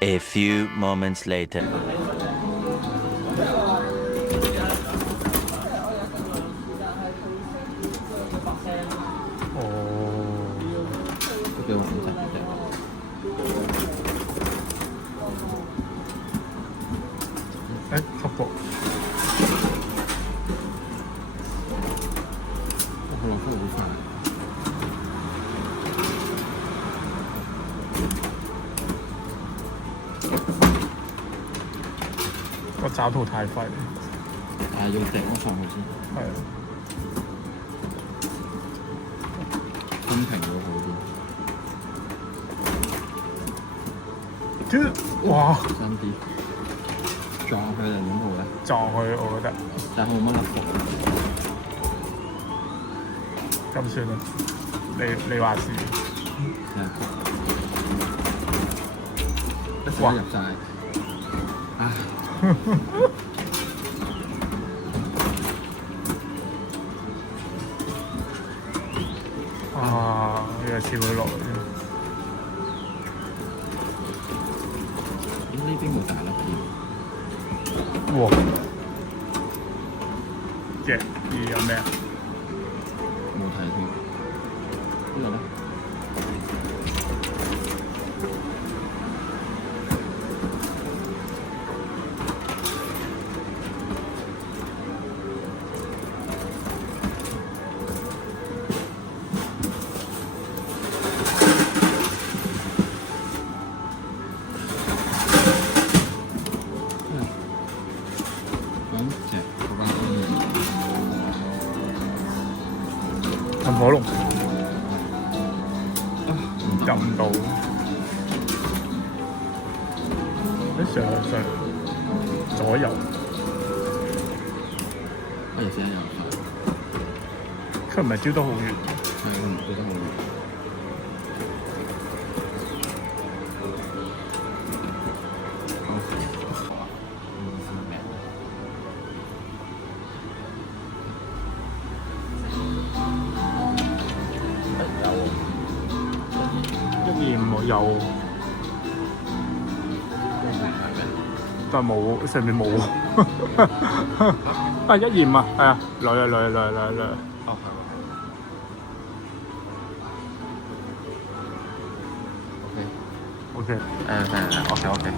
A few moments later. 哦，都幾穩陣嘅。誒吸過，我落風好快。個爪圖太快，但係要掟咗上去先，係啊，公平咗好啲。哇！真啲，撞佢定點好咧？撞佢，我覺得但係佢冇乜甩咁算啦。你話事，一手入晒。唉，啊！又跳咗落嚟，咦？呢邊冇大粒添。哇！嘅而有咩啊？冇睇添。呢個咧？噴火龍唔入唔到，上左右，不如試下入去。佢唔係燒得好遠，係我唔覺得好熱。125有，但係冇上面冇喎。啊125啊，係啊，來。哦，係喎。OK，係，OK。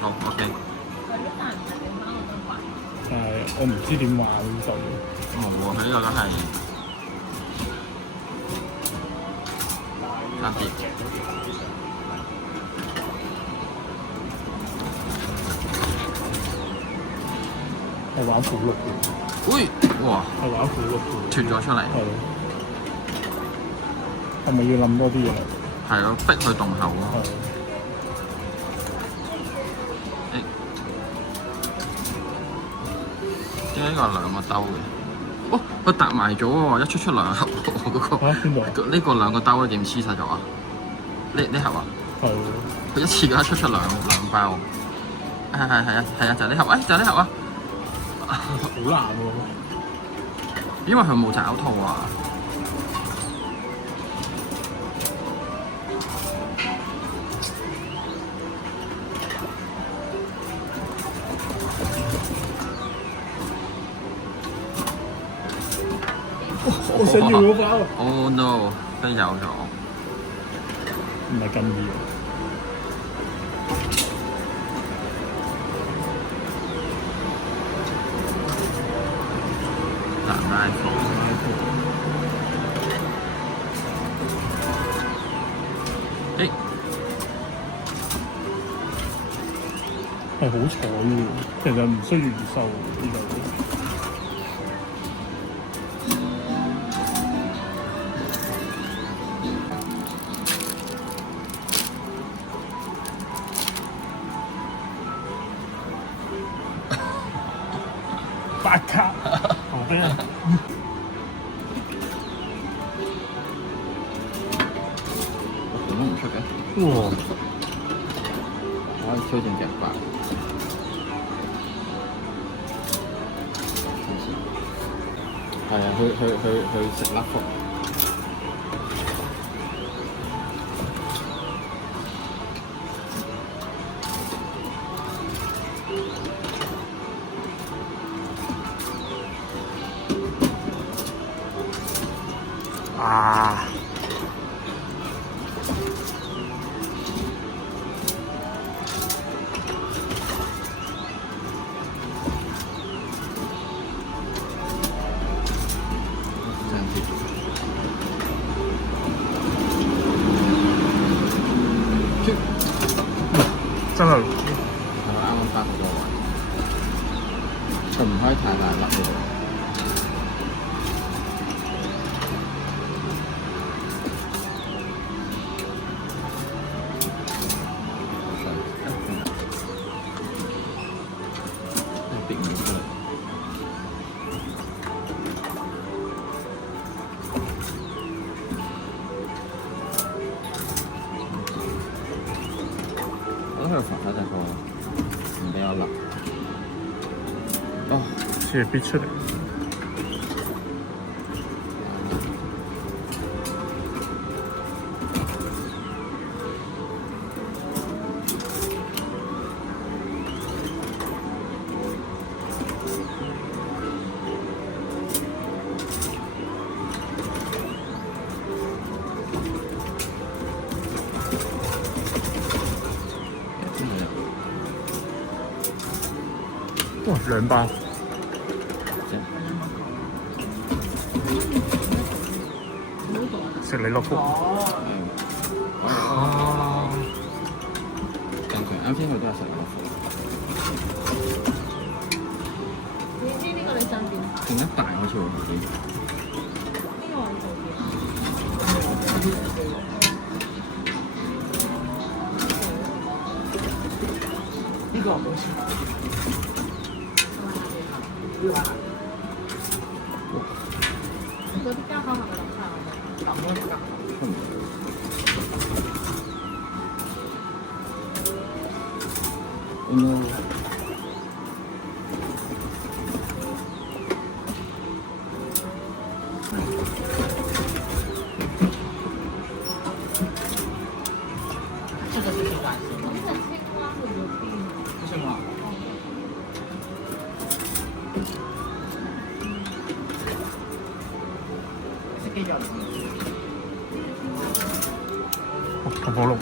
好，OK。但係我唔知點玩就冇喎，佢呢個都係特別。係玩符碌嘅，喂，哇！係玩符碌嘅，脱咗出嚟。係咯，係咪要諗多啲嘢？係咯，逼佢動口咯。係。點解呢個係兩個兜嘅？哦，佢搭埋咗喎，一出兩盒喎嗰個。邊度啊？呢個兩個兜點黐晒咗啊？呢盒啊？係。佢一次過出兩包。係啊，就係呢盒，就係呢盒啊！好難喎。因為佢冇爪套啊。我想要嗰包。Oh no！ 飛走咗。唔係咁易。難拉貨。係好彩嘅，其實唔需要預收呢度。8卡，好嘅。點都唔出嘅。哇！我可以推薦隻白。係啊，去食甩福。啊！真係係咪啱啱翻好多位？佢唔可以太大粒喎。別唔出嚟。我覺得佢防睇大個，唔俾我立。哦，似係必出嚟。哇，2包。食你落福。啊！正常，啱先佢都係食我貨。你知呢個你想點？更加大好似會好啲。呢個我做嘅。呢個好似。嗰啲膠盒係咪落晒咁樣㗎？這個是青白色。呢個青蛙會有啲。不是嗎？是雞腳。同火龍。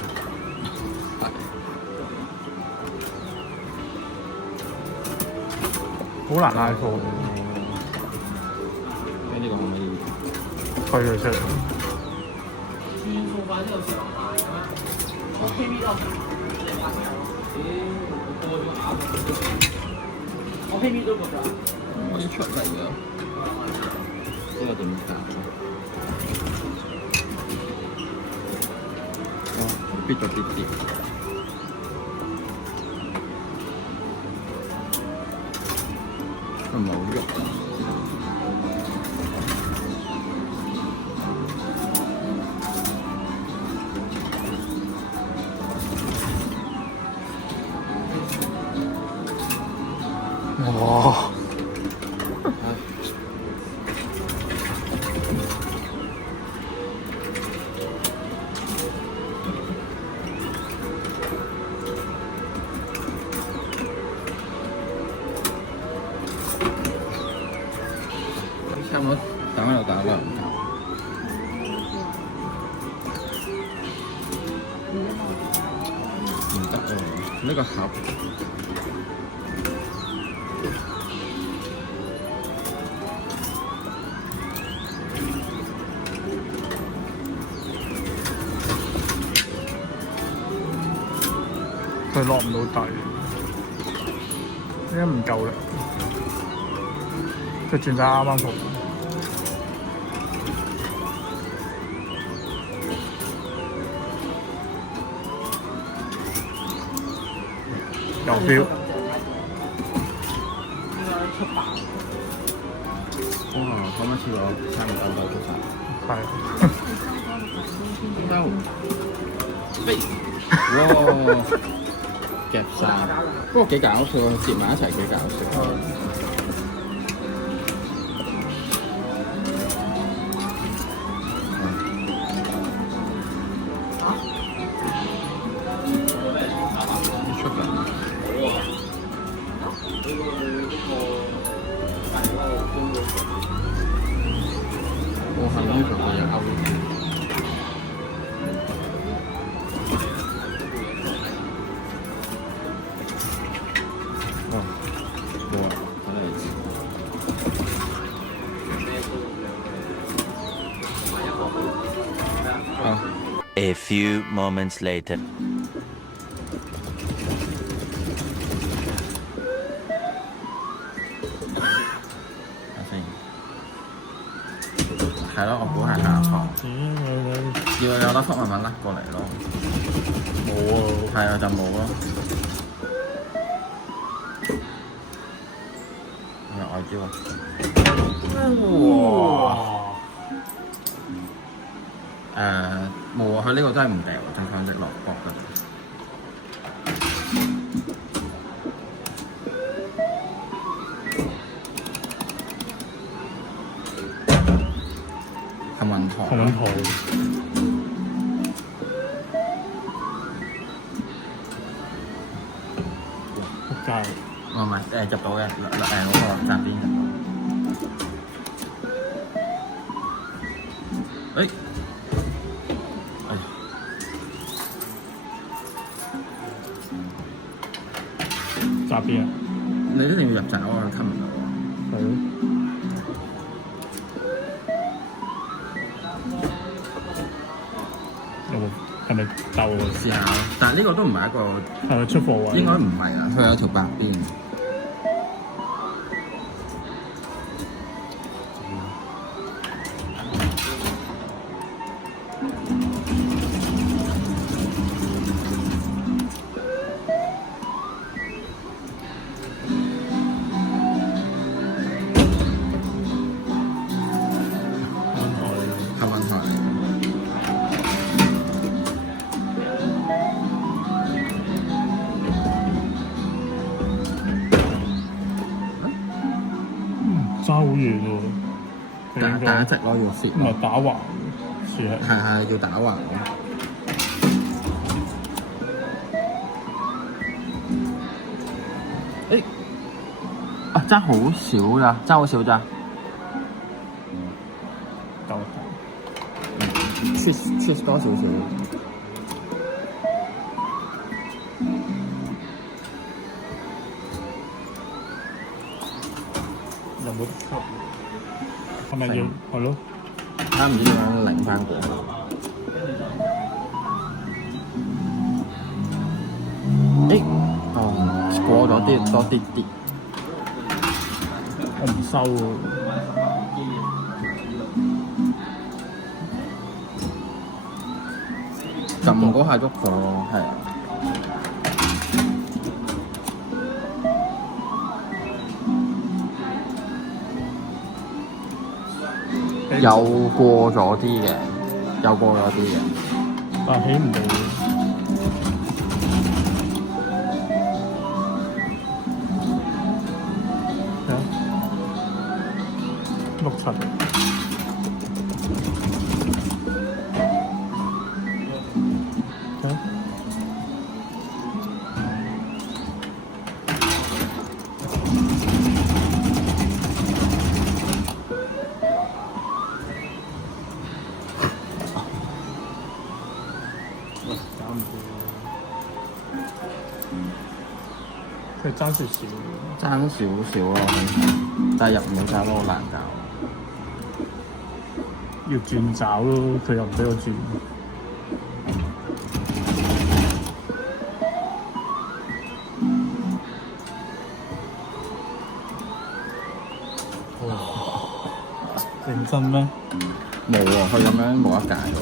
好難拉貨嘅。呢個可唔可以？推佢出嚟。專貨版有上賣㗎咩？我 KV 都我 KV 都覺得。可以出嚟㗎。呢個點搞？哦，必咗啲啲。佢唔係好肉啊！哇！差唔多等喺度打2球。唔得喎，呢個盒。佢落唔到底，應該唔夠啦。佢轉晒啱啱好。有 feel。哇！咁一次我差唔多都出晒。係。收飛！哇！夾晒，不過幾搞笑，接埋一齊幾搞笑。A few moments later. 係咯，我估係下床。要有得幅慢慢甩過嚟咯。冇啊，係啊，就冇咯。有外招啊！哇！冇啊，佢呢個真係唔掉，正向直落角嘅。幸運堂。幸運堂。仆街！唔係入到嘅，嗰個站邊入到。閘邊啊！你一定要入閘啊！佢吸唔到啊！係咯。有冇係咪鬥啊？試下咯，但係呢個都唔係一個，係咪出貨位？應該唔係啊，佢有條白邊。爭好遠喎，打直咯，要攝。唔係打橫，算係。係要打橫咯。爭好少咋，爭好少咋。夠。cheese 多少少。有冇吸？係咪要係咯？睇下唔知點樣擰翻過去。過咗啲多啲啲。我唔收喎。撳嗰下喐咗咯，係。有過咗啲嘅，有過咗啲嘅，但起唔到。6、7。佢爭少少，爭少少咯，但係入唔到閘咯，好難搞。要轉爪咯，佢又唔俾我轉。認真咩？冇喎，佢咁樣冇得解喎。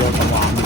有咁玩嘅。